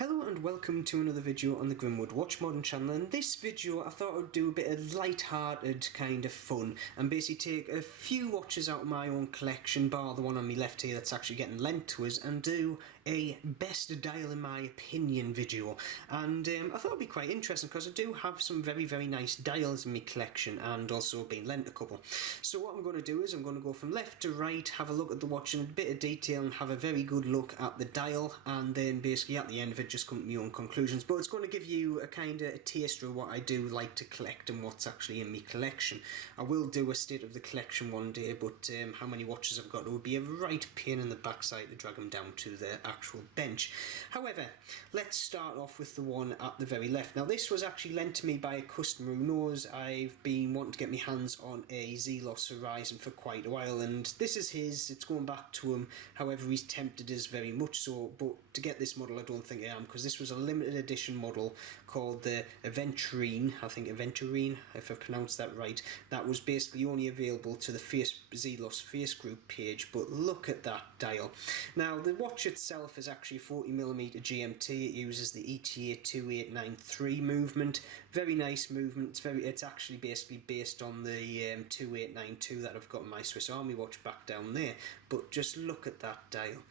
Hello and welcome to another video on the Grimwood Watch Modern channel. In this video I thought I'd do a bit of light-hearted kind of fun and basically take a few watches out of my own collection, bar the one on my left here that's actually getting lent to us, and do a best dial in my opinion video. And I thought it'd be quite interesting because I do have some very nice dials in my collection and also been lent a couple. So what I'm going to do is I'm going to go from left to right, have a look at the watch in a bit of detail and have a very good look at the dial, and then basically at the end of it just come to my own conclusions. But it's going to give you a kind of a taster of what I do like to collect and what's actually in my collection. I will do a state of the collection one day, but how many watches I've got, it would be a right pain in the backside to drag them down to the actual bench. However, let's start off with the one at the very left. Now this was actually lent to me by a customer who knows I've been wanting to get my hands on a Zelos Horizon for quite a while, and this is his. It's going back to him. However, he's tempted us very much so, but to get this model I don't think I am, because this was a limited edition model called the Aventurine, I think Aventurine, if I've pronounced that right. That was basically only available to the Zelos Face Group page, but look at that dial. Now the watch itself is actually 40mm GMT. It uses the ETA 2893 movement. Very nice movement. It's actually basically based on the 2892 that I've got in my Swiss Army watch back down there. But just look at that dial.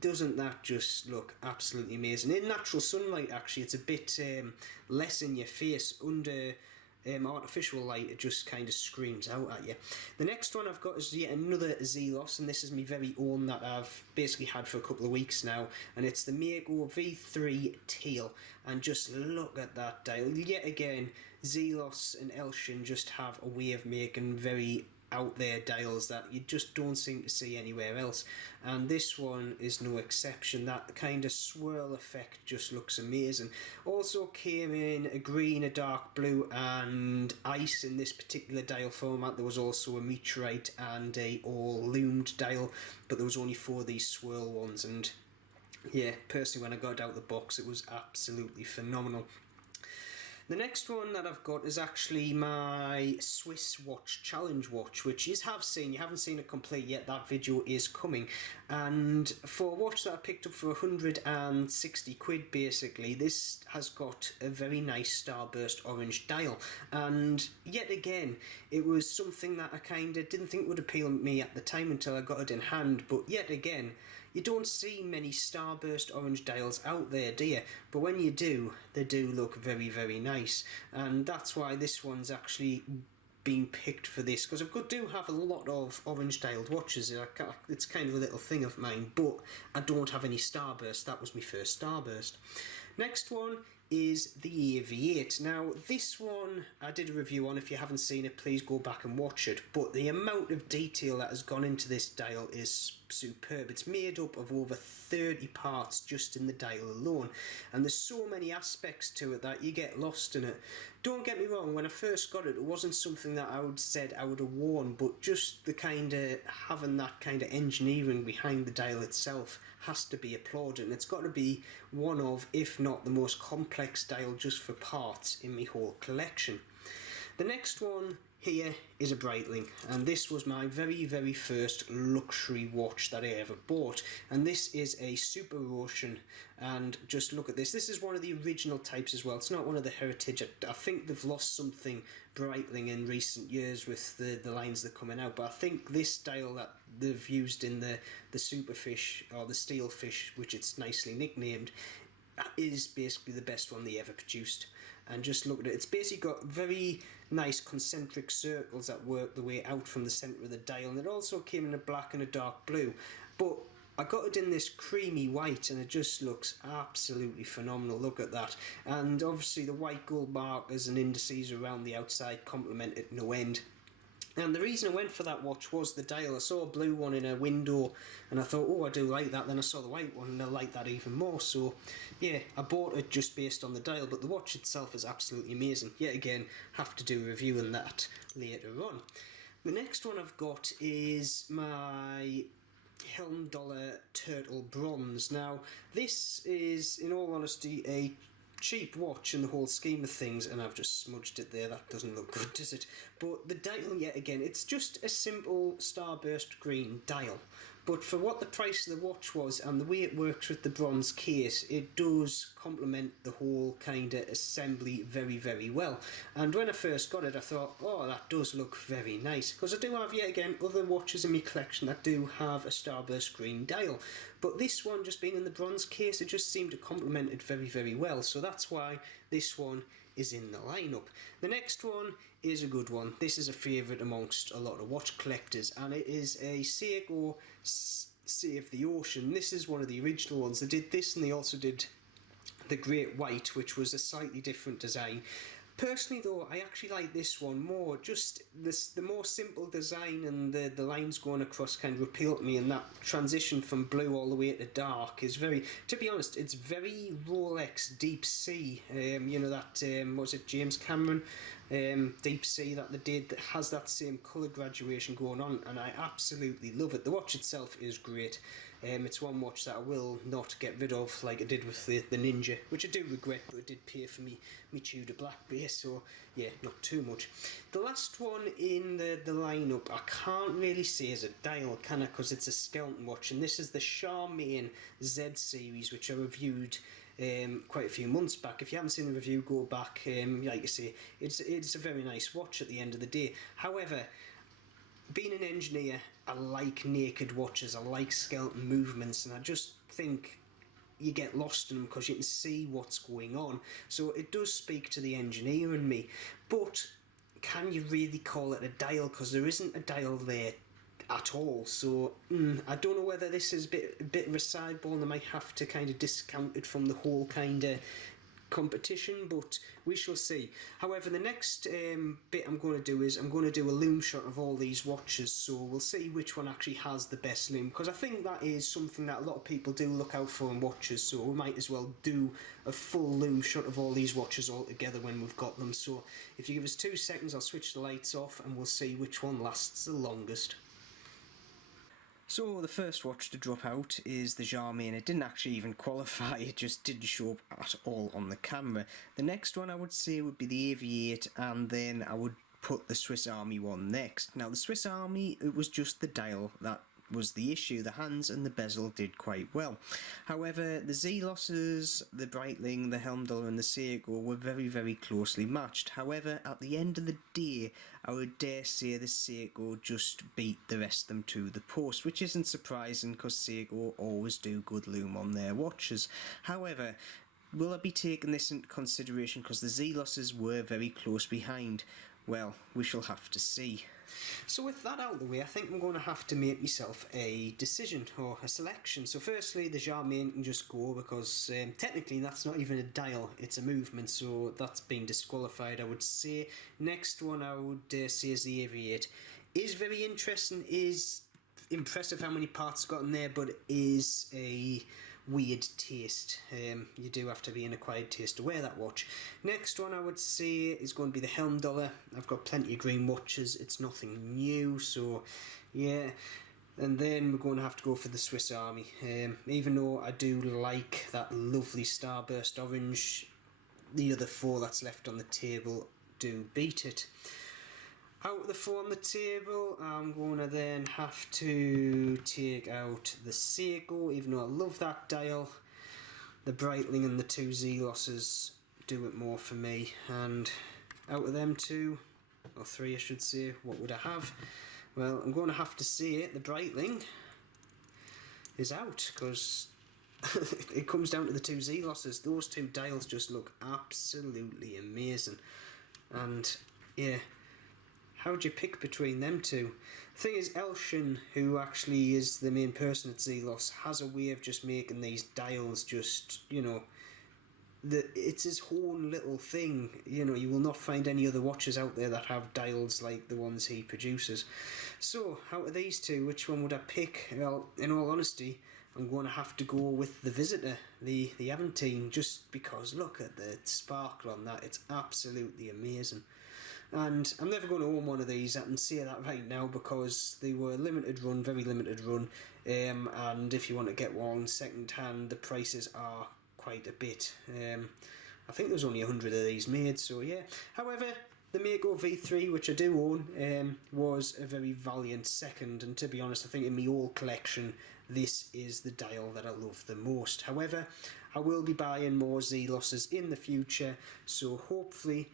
Doesn't that just look absolutely amazing? In natural sunlight actually it's a bit less in your face. Under artificial light it just kind of screams out at you. The next one I've got is yet another Zelos, and this is my very own that I've basically had for a couple of weeks now, and it's the Zloss V3 Teal. And just look at that dial. Yet again, Zelos and Elshin just have a way of making very out there dials that you just don't seem to see anywhere else, and this one is no exception. That kind of swirl effect just looks amazing. Also came in a green, a dark blue and ice in this particular dial format. There was also a meteorite and a all loomed dial, but there was only 4 of these swirl ones, and yeah, personally when I got it out of the box it was absolutely phenomenal. The next one that I've got is actually my Swiss watch challenge watch, which you have seen. You haven't seen it complete yet. That video is coming. And for a watch that I picked up for 160 quid basically, this has got a very nice starburst orange dial. And yet again, it was something that I kind of didn't think would appeal to me at the time until I got it in hand. But yet again, you don't see many starburst orange dials out there, do you? But when you do, they do look very nice, and that's why this one's actually been picked for this, because I do have a lot of orange dialed watches. It's kind of a little thing of mine, but I don't have any starburst. That was my first starburst. Next one is the AV8. Now this one I did a review on. If you haven't seen it, please go back and watch it. But the amount of detail that has gone into this dial is superb. It's made up of over 30 parts just in the dial alone, and there's so many aspects to it that you get lost in it. Don't get me wrong, when I first got it, it wasn't something that I would said I would have worn, but just the kind of having that kind of engineering behind the dial itself has to be applauded, and it's got to be one of, if not the most complex dial just for parts in my whole collection. The next one here is a Breitling, and this was my very first luxury watch that I ever bought, and this is a Super Ocean. And just look at this. This is one of the original types as well. It's not one of the heritage. I think they've lost something, Breitling, in recent years with the lines that are coming out, but I think this dial that they've used in the Superfish, or the Steelfish, which it's nicely nicknamed, is basically the best one they ever produced. And just look at it. It's basically got very nice concentric circles that work the way out from the centre of the dial, and it also came in a black and a dark blue, but I got it in this creamy white and it just looks absolutely phenomenal. Look at that. And obviously the white gold markers and indices around the outside complement it no end. And the reason I went for that watch was the dial. I saw a blue one in a window and I thought, oh, I do like that. Then I saw the white one and I like that even more. So yeah, I bought it just based on the dial, but the watch itself is absolutely amazing. Yet again, have to do a review on that later on. The next one I've got is my Hiemdallr Turtle Bronze. Now this is, in all honesty, a cheap watch in the whole scheme of things, and I've just smudged it there. That doesn't look good, does it? But the dial, yet again, it's just a simple starburst green dial, but for what the price of the watch was and the way it works with the bronze case, it does complement the whole kind of assembly very, very well. And when I first got it, I thought, oh, that does look very nice, because I do have, yet again, other watches in my collection that do have a starburst green dial, but this one, just being in the bronze case, it just seemed to complement it very, very well, so that's why this one is in the lineup. The next one is a good one. This is a favourite amongst a lot of watch collectors, and it is a Seiko Save the Ocean. This is one of the original ones. They did this, and they also did the Great White, which was a slightly different design. Personally though, I actually like this one more. Just the more simple design, and the lines going across kind of appeal to me, and that transition from blue all the way to dark is very, to be honest, it's very Rolex Deep Sea. You know that, what was it, James Cameron Deep Sea that they did, that has that same colour graduation going on, and I absolutely love it. The watch itself is great. It's one watch that I will not get rid of, like I did with the Ninja, which I do regret, but it did pay for me Tudor black base, so yeah, not too much. The last one in the lineup, I can't really say is a dial, can I, because it's a skeleton watch, and this is the Charmaine Z series, which I reviewed quite a few months back. If you haven't seen the review, go back. Like I say, it's a very nice watch at the end of the day. However, being an engineer, I like naked watches, I like skeleton movements, and I just think you get lost in them because you can see what's going on. So it does speak to the engineer in me, but can you really call it a dial, because there isn't a dial there at all. So I don't know whether this is a bit of a sideball, and I might have to kind of discount it from the whole kind of competition, but we shall see. However, the next bit I'm going to do is I'm going to do a loom shot of all these watches, so we'll see which one actually has the best loom, because I think that is something that a lot of people do look out for in watches, so we might as well do a full loom shot of all these watches all together when we've got them. So if you give us 2 seconds, I'll switch the lights off and we'll see which one lasts the longest. So the first watch to drop out is the Charmaine. It didn't actually even qualify, it just didn't show up at all on the camera. The next one I would say would be the Aviate, and then I would put the Swiss Army one next. Now the Swiss Army, it was just the dial that was the issue. The hands and the bezel did quite well. However, the Zeloses, the Breitling, the Hiemdallr and the Seiko were very, very closely matched. However, at the end of the day, I would dare say the Seiko just beat the rest of them to the post, which isn't surprising because Seiko always do good loom on their watches. However, will I be taking this into consideration because the Zeloses were very close behind? Well, we shall have to see. So with that out of the way, I think I'm going to have to make myself a decision or a selection. So firstly, the Charmaine can just go because technically that's not even a dial, it's a movement, so that's been disqualified, I would say. Next one I would say is the Aviate. Is very interesting, is impressive how many parts got in there, but it is a weird taste. You do have to be an acquired taste to wear that watch. Next one I would say is going to be the Hiemdallr. I've got plenty of green watches, it's nothing new, so yeah. And then we're going to have to go for the Swiss Army. Even though I do like that lovely starburst orange, the other 4 that's left on the table do beat it. Out of the 4 on the table, I'm going to then have to take out the Seiko, even though I love that dial. The Breitling and the 2 Zeloses do it more for me. And out of them 2, or 3 I should say, what would I have? Well, I'm going to have to say it, the Breitling is out, because it comes down to the 2 Zeloses. Those 2 dials just look absolutely amazing. And yeah, how would you pick between them 2? The thing is, Elshin, who actually is the main person at Zelos, has a way of just making these dials just, you know, it's his own little thing. You know, you will not find any other watches out there that have dials like the ones he produces. So, out of these 2, which one would I pick? Well, in all honesty, I'm going to have to go with the Visitor, the Aventine, just because look at the sparkle on that, it's absolutely amazing. And I'm never going to own one of these, I can say that right now, because they were limited run, very limited run, and if you want to get one second hand, the prices are quite a bit. I think there's only 100 of these made, so yeah. However, The Mako V3, which I do own, was a very valiant second, and to be honest, I think in my whole collection, this is the dial that I love the most. However, I will be buying more Zeloses in the future, so hopefully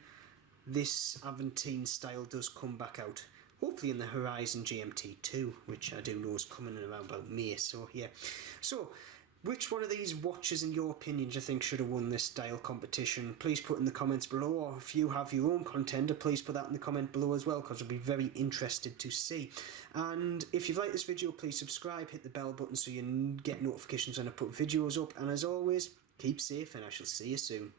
this Aventine style does come back out. Hopefully in the Horizon GMT2, which I do know is coming in around about May, so yeah. So, which one of these watches, in your opinion, do you think should have won this style competition? Please put in the comments below, or if you have your own contender, please put that in the comment below as well, because I'll be very interested to see. And if you've liked this video, please subscribe, hit the bell button so you get notifications when I put videos up, and as always, keep safe and I shall see you soon.